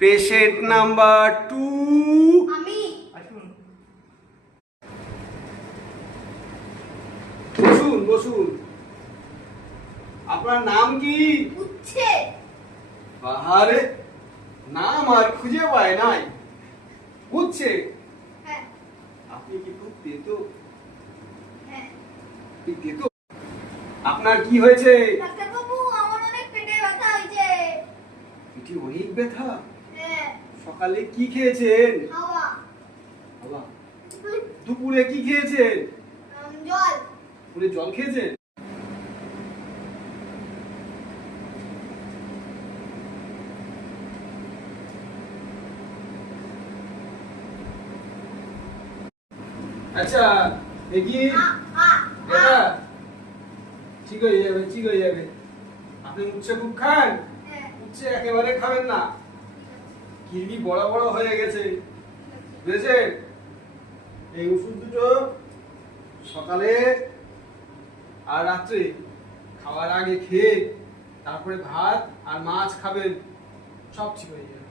Patient number 2। আমি বসুন বসুন। আপনার নাম কি? উচ্ছে। আরে নাম আর খুঁজে পায় নাই। বুঝছে হ্যাঁ আপনি কি খুব তেতো? হ্যাঁ কি তেতো? আপনার কি হয়েছে? ডাক্তার বাবু, আমার অনেক পেটে ব্যথা হয়েছে। পিঠে অনেক ব্যথা? হ্যাঁ। সকালে কি খেয়েছেন? হাওয়া। বাবা, দুপুরে কি খেয়েছেন? জল। দুপুরে জল খেয়েছেন? আচ্ছা দেখি এটা ঠিক হয়ে যাবে, ঠিক হয়ে যাবে। আপনি উচ্ছে খুব খান? হ্যাঁ। উচ্ছে একেবারে খাবেন না, কিডনি বড় বড় হয়ে গেছে, বুঝেছেন? এই ওষুধ দুটো সকালে আর রাত্রে খাওয়ার আগে খেয়ে তারপরে ভাত আর মাছ খাবেন, সব ঠিক হয়ে যাবে।